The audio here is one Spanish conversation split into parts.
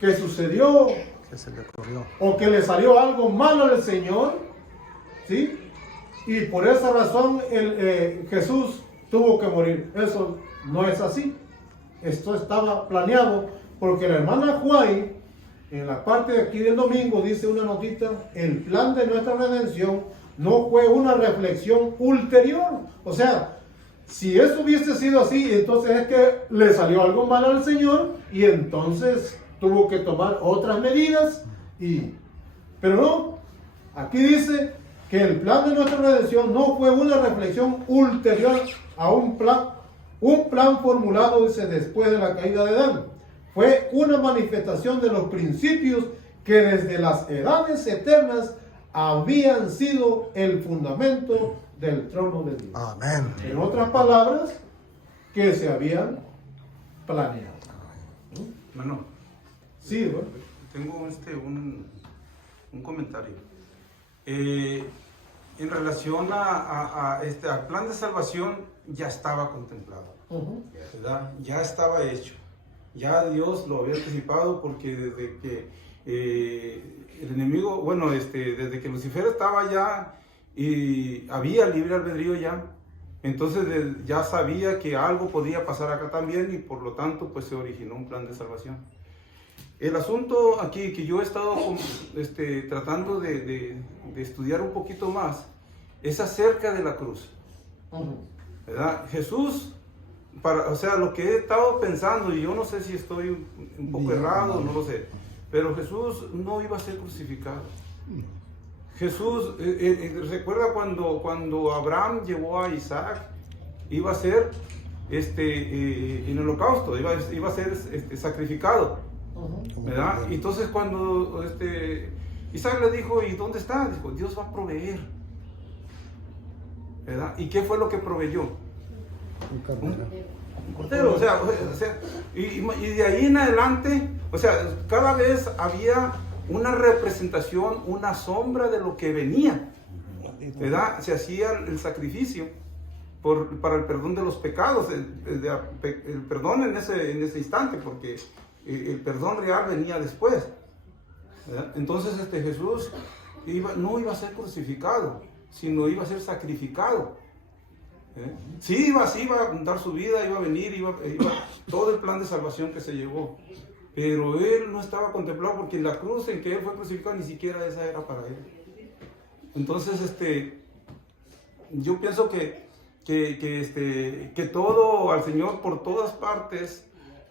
que sucedió Que se le ocurrió. o que le salió algo malo al Señor, ¿sí? Y por esa razón Jesús tuvo que morir. Eso no es así. Esto estaba planeado porque la hermana Juay, en la parte de aquí del domingo, dice una notita: el plan de nuestra redención no fue una reflexión ulterior. O sea, si eso hubiese sido así, entonces es que le salió algo malo al Señor y entonces tuvo que tomar otras medidas. Pero no, aquí dice que el plan de nuestra redención no fue una reflexión ulterior a un plan formulado, dice, después de la caída de Adán. Fue una manifestación de los principios que desde las edades eternas habían sido el fundamento del trono de Dios. Amén. En otras palabras, que se habían planeado. Bueno, Sí, bueno. tengo un comentario. En relación al plan de salvación, ya estaba contemplado, ¿verdad? Ya estaba hecho. Ya Dios lo había anticipado, porque desde que el enemigo, bueno, desde que Lucifer estaba ya y había libre albedrío ya, entonces ya sabía que algo podía pasar acá también, y por lo tanto pues se originó un plan de salvación. El asunto aquí que yo he estado tratando de estudiar un poquito más es acerca de la cruz, ¿verdad? Jesús, o sea, lo que he estado pensando, y yo no sé si estoy un poco errado, no lo sé, pero Jesús no iba a ser crucificado. Jesús, recuerda cuando Abraham llevó a Isaac, iba a ser en holocausto, iba a ser sacrificado, ¿verdad? Entonces cuando Isaac le dijo: ¿y dónde está? Dijo: Dios va a proveer, ¿verdad? ¿Y qué fue lo que proveyó? Un cordero. O sea, y de ahí en adelante, o sea, cada vez había una representación, una sombra de lo que venía, ¿verdad? Se hacía el sacrificio para el perdón de los pecados, el perdón en ese instante, porque el perdón real venía después, ¿verdad? Entonces Jesús no iba a ser crucificado, sino iba a ser sacrificado. Sí iba a dar su vida, iba a venir, iba todo el plan de salvación que se llevó. Pero él no estaba contemplado, porque la cruz en que él fue crucificado ni siquiera esa era para él. Entonces, yo pienso que todo al Señor por todas partes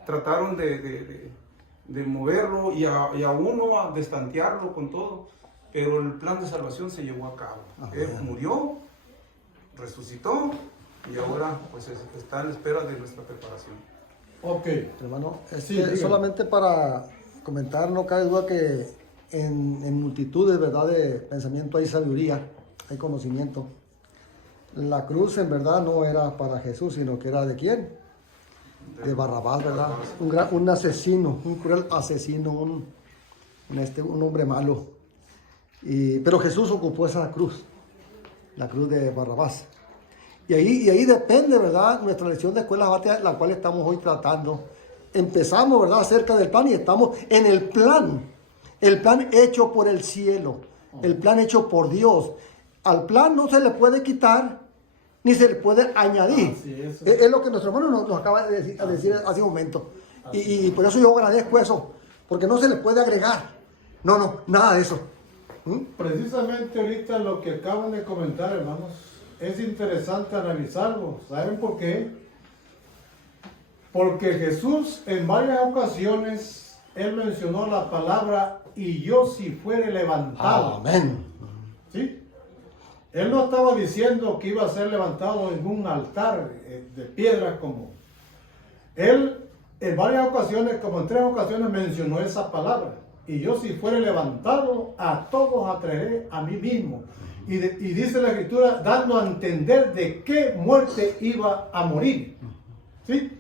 trataron de moverlo y a uno de estantearlo con todo, pero el plan de salvación se llevó a cabo. Él murió, resucitó, y ahora pues está en espera de nuestra preparación. Ok. Hermano, Sí, solamente para comentar, no cabe duda que en multitudes, ¿verdad?, de pensamiento hay sabiduría, hay conocimiento. La cruz en verdad no era para Jesús, sino que era ¿de quién? De Barrabás, ¿verdad? Un asesino, un cruel asesino, un hombre malo. Pero Jesús ocupó esa cruz, la cruz de Barrabás. Y ahí depende, ¿verdad?, nuestra lección de escuela sabática, la cual estamos hoy tratando. Empezamos, ¿verdad?, acerca del plan, y estamos en el plan hecho por el cielo, el plan hecho por Dios. Al plan no se le puede quitar, ni se le puede añadir. Es lo que nuestro hermano nos acaba de decir hace un momento. Y por eso yo agradezco eso, porque no se le puede agregar. No, nada de eso. Precisamente ahorita lo que acaban de comentar, hermanos, es interesante analizarlo. ¿Saben por qué? Porque Jesús en varias ocasiones, él mencionó la palabra: y yo si fuere levantado. Amén. ¿Sí? Él no estaba diciendo que iba a ser levantado en un altar de piedra como. Él en varias ocasiones, como en 3 ocasiones, mencionó esa palabra: y yo si fuere levantado, a todos atraeré a mí mismo. Y dice la Escritura, dando a entender de qué muerte iba a morir. ¿Sí?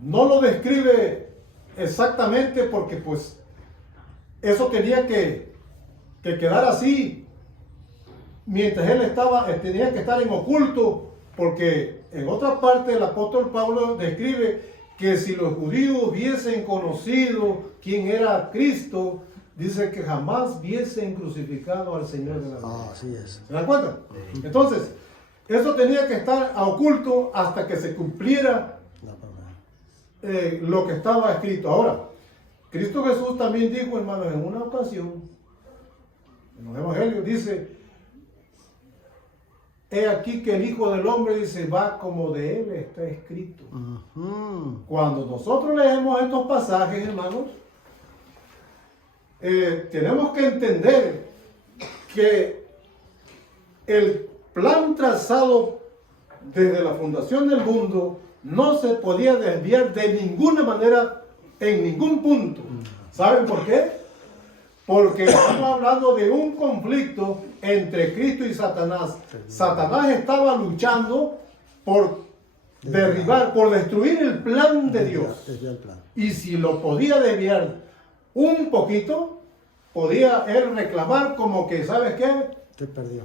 No lo describe exactamente, porque pues eso tenía que quedar así. Mientras él tenía que estar en oculto, porque en otra parte el apóstol Pablo describe que si los judíos hubiesen conocido quién era Cristo, dice que jamás hubiesen crucificado al Señor de la gloria. Así es. ¿Se dan cuenta? Entonces, eso tenía que estar oculto hasta que se cumpliera lo que estaba escrito. Ahora, Cristo Jesús también dijo, hermanos, en una ocasión, en los evangelios, dice, he aquí que el Hijo del Hombre, dice, va como de él está escrito. Cuando nosotros leemos estos pasajes, hermanos, tenemos que entender que el plan trazado desde la fundación del mundo no se podía desviar de ninguna manera en ningún punto. ¿Saben por qué? Porque estamos hablando de un conflicto entre Cristo y Satanás. Satanás estaba luchando por derribar, por destruir el plan de Dios. Y si lo podía desviar un poquito, podía él reclamar como que, ¿sabes qué? Te perdió.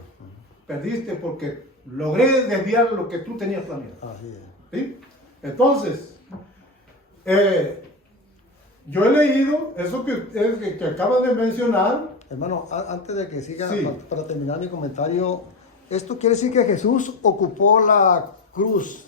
Perdiste porque logré desviar lo que tú tenías planeado. Así es. ¿Sí? Entonces, yo he leído eso que ustedes que acaban de mencionar. Hermano, antes de que siga, Sí. para terminar mi comentario, esto quiere decir que Jesús ocupó la cruz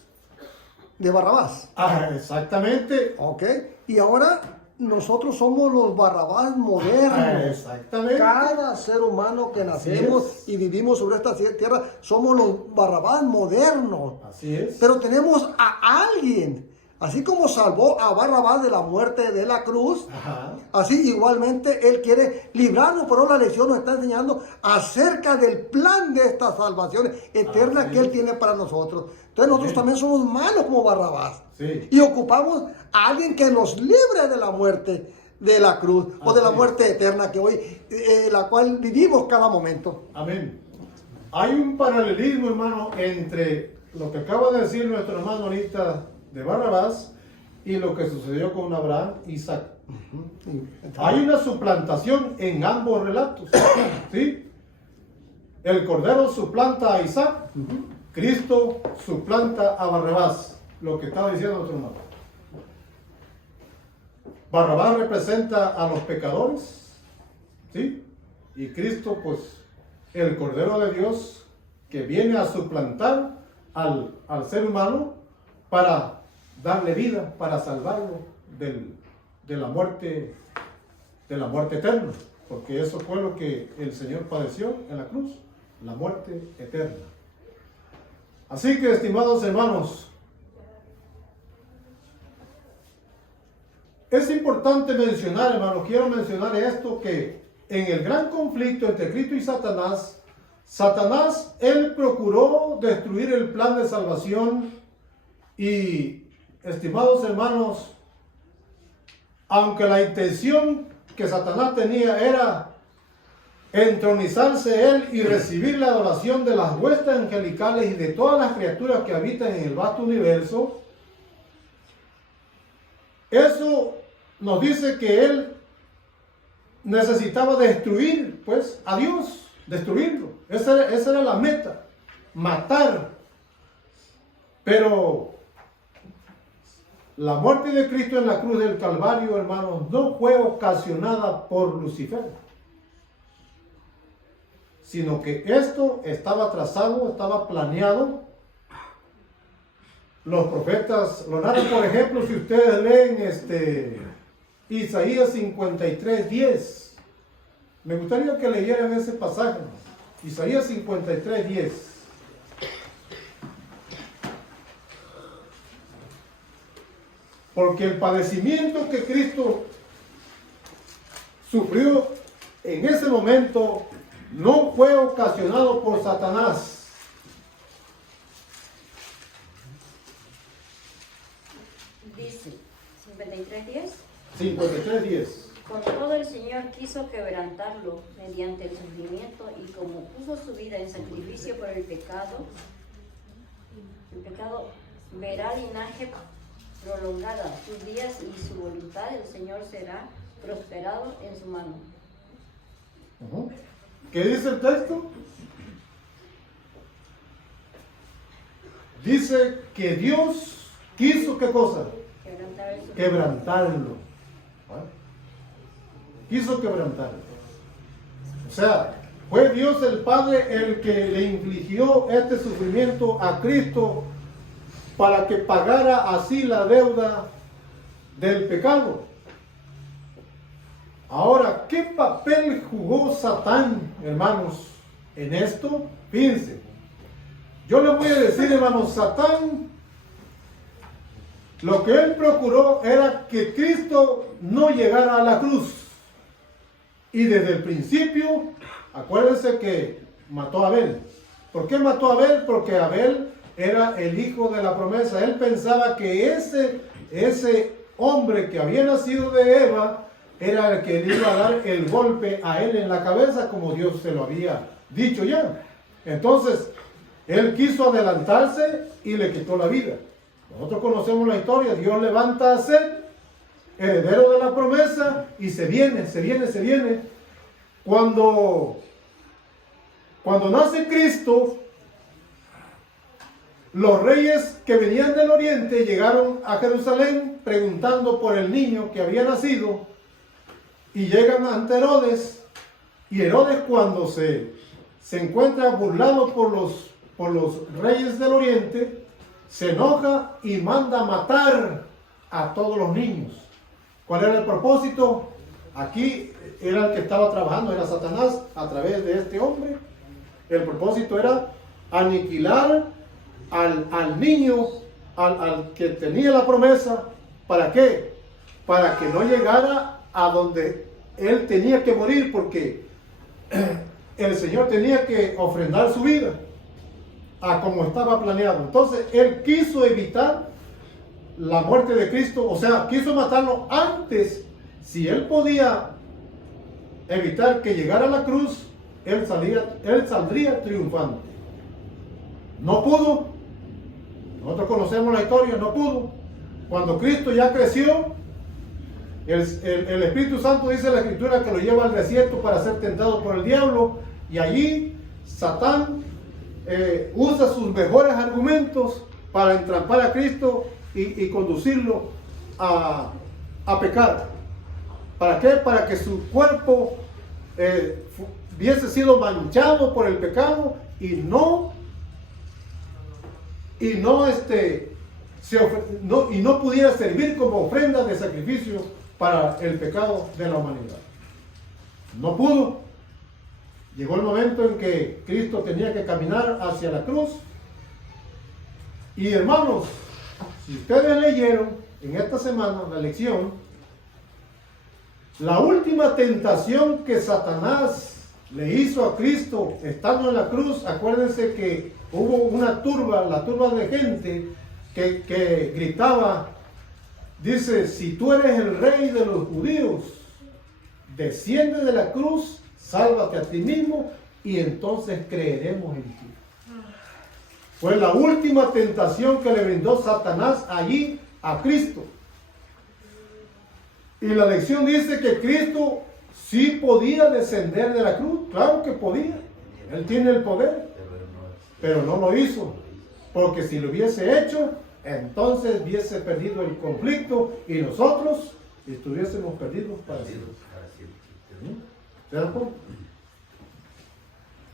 de Barrabás. Ah, exactamente. ¿Ok? Y ahora nosotros somos los Barrabás Ah, modernos. exactamente. Cada ser humano que nacemos es. y vivimos sobre esta tierra somos los Barrabás modernos. Así es. Pero tenemos a alguien, así como salvó a Barrabás de la muerte de la cruz, Ajá. así igualmente Él quiere librarnos, pero la lección nos está enseñando acerca del plan de esta salvación eterna Así que Él es. tiene para nosotros. Entonces nosotros también somos malos como Barrabás. Sí. Y ocupamos a alguien que nos libre de la muerte de la cruz o de la Así es. muerte eterna que hoy, la cual vivimos cada momento. Amén. Hay un paralelismo, hermano, entre lo que acaba de decir nuestro hermano ahorita de Barrabás y lo que sucedió con Abraham y Isaac. Hay una suplantación en ambos relatos. ¿Sí? El Cordero suplanta a Isaac, Cristo suplanta a Barrabás, lo que estaba diciendo nuestro hermano. Barrabás representa a los pecadores, ¿sí? Y Cristo, pues, el Cordero de Dios que viene a suplantar al ser humano para darle vida, para salvarlo de la muerte eterna, porque eso fue lo que el Señor padeció en la cruz, la muerte eterna. Así que, estimados hermanos, es importante mencionar, hermanos, quiero mencionar esto, que en el gran conflicto entre Cristo y Satanás, él procuró destruir el plan de salvación y, estimados hermanos, aunque la intención que Satanás tenía era entronizarse él y recibir la adoración de las huestes angelicales y de todas las criaturas que habitan en el vasto universo, eso nos dice que él necesitaba destruir, pues, a Dios, destruirlo. Esa era la meta, matar. Pero la muerte de Cristo en la cruz del Calvario, hermanos, no fue ocasionada por Lucifer, sino que esto estaba trazado, estaba planeado. Los profetas lo narran, por ejemplo, si ustedes leen Isaías 53:10. Me gustaría que leyeran ese pasaje. Isaías 53:10. Porque el padecimiento que Cristo sufrió en ese momento no fue ocasionado por Satanás. Dice 53:10. 53:10. Con todo el Señor quiso quebrantarlo mediante el sufrimiento, y como puso su vida en sacrificio por el pecado verá linaje prolongada sus días, y su voluntad el Señor será prosperado en su mano. ¿Qué dice el texto? Dice que Dios quiso, ¿qué cosa? quebrantarlo. ¿Vale? Quiso quebrantarlo. O sea, fue Dios el Padre el que le infligió este sufrimiento a Cristo para que pagara así la deuda del pecado. Ahora, ¿qué papel jugó Satán, hermanos, en esto? Fíjense, yo les voy a decir, hermanos, Satán, lo que él procuró era que Cristo no llegara a la cruz. Y desde el principio, acuérdense que mató a Abel. ¿Por qué mató a Abel? Porque Abel era el hijo de la promesa. Él pensaba que ese hombre que había nacido de Eva era el que le iba a dar el golpe a él en la cabeza, como Dios se lo había dicho ya. Entonces, él quiso adelantarse y le quitó la vida. Nosotros conocemos la historia. Dios levanta a Set, heredero de la promesa, y se viene. Cuando nace Cristo, los reyes que venían del oriente llegaron a Jerusalén preguntando por el niño que había nacido, y llegan ante Herodes, y Herodes, cuando se encuentra burlado por los reyes del oriente, se enoja y manda matar a todos los niños. ¿Cuál era el propósito? Aquí era el que estaba trabajando, era Satanás a través de este hombre. El propósito era aniquilar al niño, al que tenía la promesa. ¿Para qué? Para que no llegara a donde él tenía que morir, porque el Señor tenía que ofrendar su vida a como estaba planeado. Entonces él quiso evitar la muerte de Cristo, o sea, quiso matarlo antes. Si él podía evitar que llegara a la cruz, él saldría triunfante. No pudo. Nosotros conocemos la historia, no pudo. Cuando Cristo ya creció, el Espíritu Santo, dice la Escritura, que lo lleva al desierto para ser tentado por el diablo, y allí Satán usa sus mejores argumentos para entrampar a Cristo y conducirlo a pecar. ¿Para qué? Para que su cuerpo hubiese sido manchado por el pecado y no pudiera servir como ofrenda de sacrificio para el pecado de la humanidad. No pudo. Llegó el momento en que Cristo tenía que caminar hacia la cruz. Y hermanos, si ustedes leyeron en esta semana la lección, la última tentación que Satanás le hizo a Cristo estando en la cruz, acuérdense que hubo una turba, la turba de gente que gritaba, dice: si tú eres el rey de los judíos, desciende de la cruz, sálvate a ti mismo y entonces creeremos en ti. Fue la última tentación que le brindó Satanás allí a Cristo. Y la lección dice que Cristo sí podía descender de la cruz. Claro que podía. Él tiene el poder. Pero no lo hizo. Porque si lo hubiese hecho, entonces hubiese perdido el conflicto y nosotros estuviésemos perdidos para siempre. ¿Se dan cuenta?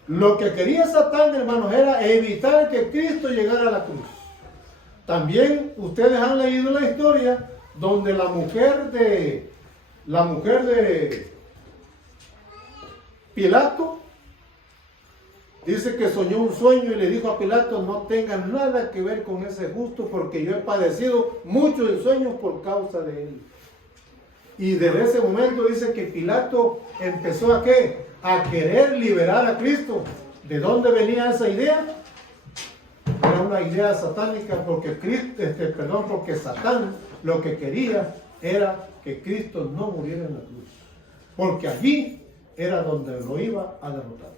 Lo que quería Satán, hermanos, era evitar que Cristo llegara a la cruz. También ustedes han leído la historia donde la mujer de Pilato dice que soñó un sueño y le dijo a Pilato: no tengan nada que ver con ese justo, porque yo he padecido mucho de sueños por causa de él. Y desde ese momento dice que Pilato empezó a ¿qué? A querer liberar a Cristo. ¿De dónde venía esa idea? Era una idea satánica, porque porque Satán lo que quería era que Cristo no muriera en la cruz, porque allí era donde lo iba a derrotar.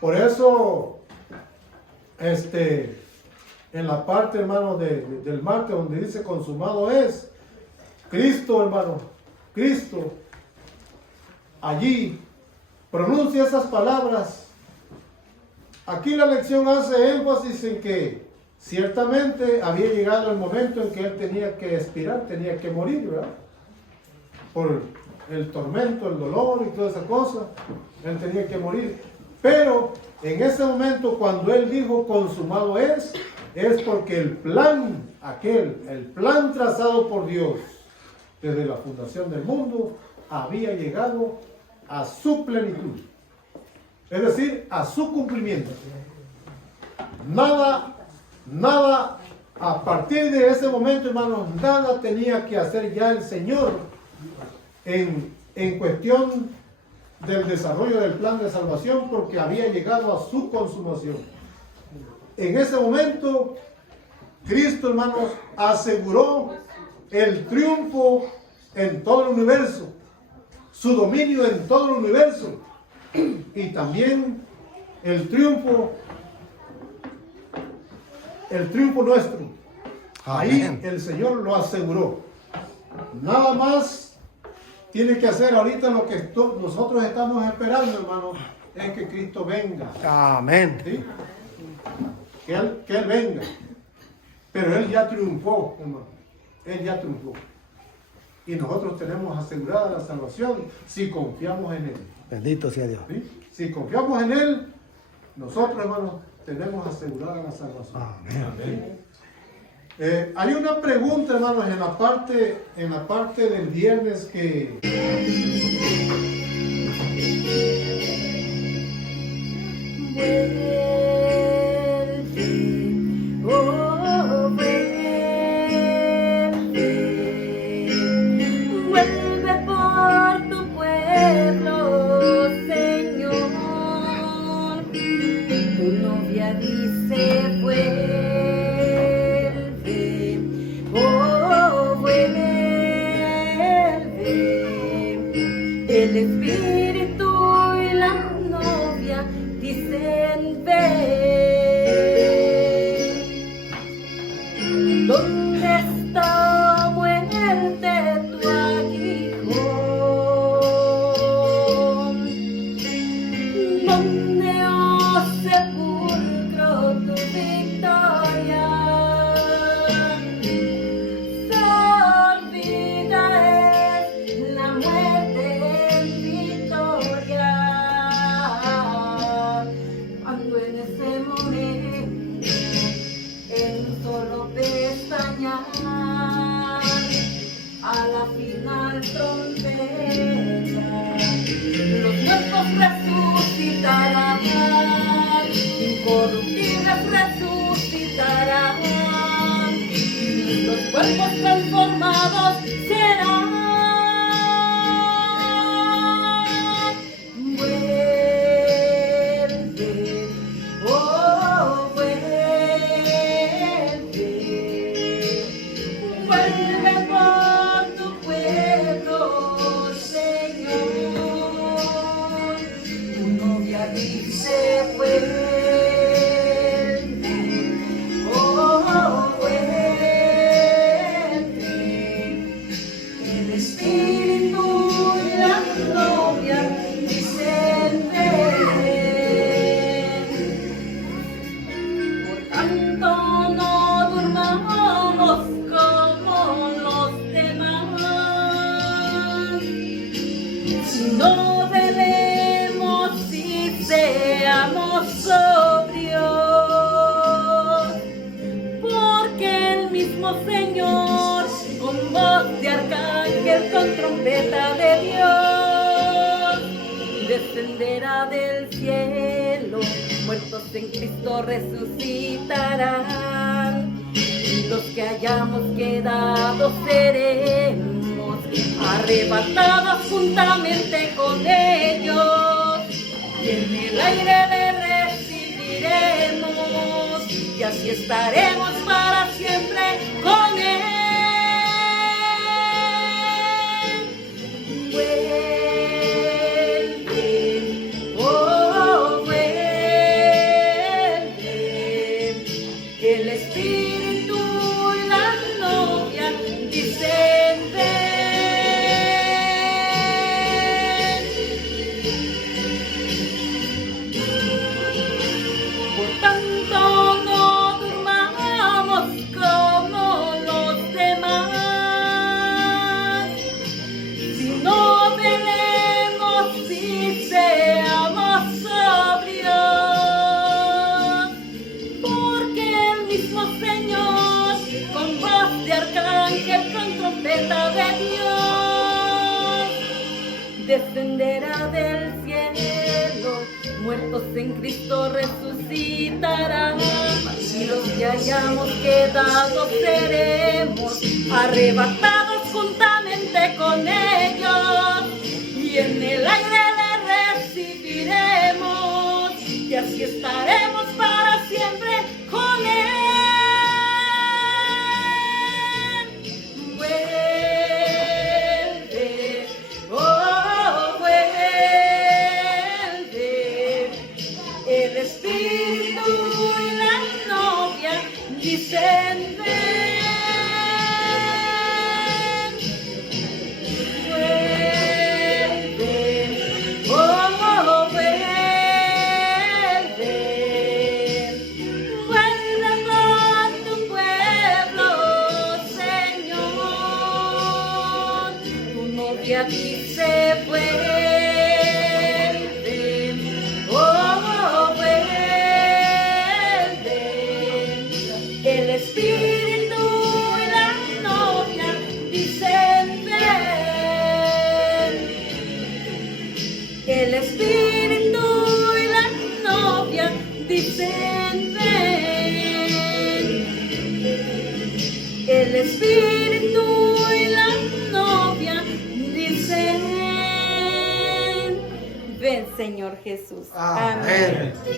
Por eso, en la parte, hermano, del martes, donde dice consumado es, Cristo, hermano, Cristo, allí pronuncia esas palabras. Aquí la lección hace énfasis en que Ciertamente había llegado el momento en que él tenía que expirar, tenía que morir, ¿verdad? Por el tormento, el dolor y toda esa cosa, él tenía que morir. Pero en ese momento, cuando él dijo consumado es porque el plan el plan trazado por Dios desde la fundación del mundo, había llegado a su plenitud. Es decir, a su cumplimiento. Nada, a partir de ese momento, hermanos, nada tenía que hacer ya el Señor en cuestión del desarrollo del plan de salvación, porque había llegado a su consumación. En ese momento, Cristo, hermanos, aseguró el triunfo en todo el universo, su dominio en todo el universo, y también el triunfo nuestro. Ahí Amén. el Señor lo aseguró. Nada más tiene que hacer ahorita lo que nosotros estamos esperando, hermanos, es que Cristo venga. Amén. ¿Sí? Que él venga. Pero Él ya triunfó, hermano. Él ya triunfó. Y nosotros tenemos asegurada la salvación si confiamos en Él. Bendito sea Dios. ¿Sí? Si confiamos en Él, nosotros, hermanos, tenemos asegurada la salvación. Amén. Hay una pregunta, hermanos, en la parte del viernes que... Vuelve por tu pueblo, Señor. Tu novia dice vuelve, oh vuelve. El Espíritu y la novia dicen ven. ¿Dónde está muerte tu aguijón? ¿Dónde, oh sepulcro, tu victoria? Sorbida es la muerte en victoria. Cuando en ese momento, en un solo pestañear, a la final trompeta, los muertos resucitarán, incorruptibles resucitarán, los cuerpos transformados serán. Vuelve, oh vuelve, vuelve por tu pueblo, Señor. Tu novia dice vuelve, oh vuelve. El Espíritu y la novia dicen ven. Por tanto no durmamos como los demás, sino velemos y seamos sobrios, porque el mismo Señor, con voz de arcángel, con trompeta de Dios, descenderá del cielo, muertos en Cristo resucitarán, y los que hayamos quedado seremos arrebatados juntamente con ellos, y en el aire le recibiremos, y así estaremos para siempre con él. Vuelve, oh vuelve, el Espíritu y la novia dicen ven. Por tanto no durmamos descenderá del cielo, muertos en Cristo resucitarán, y los que hayamos quedado seremos arrebatados juntamente con ellos, y en el aire le recibiremos, y así estaremos para siempre con él. Vuelve, oh, vuelve, el Espíritu y la novia dicen ven. Vuelve, oh, vuelve, vuelve por tu pueblo, Señor, tu novia dice vuelve, oh, vuelve, el Espíritu y la novia dicen ven, el Espíritu y la novia dicen ven, el Espíritu y la novia dicen ven, Señor Jesús. Amén. Amén.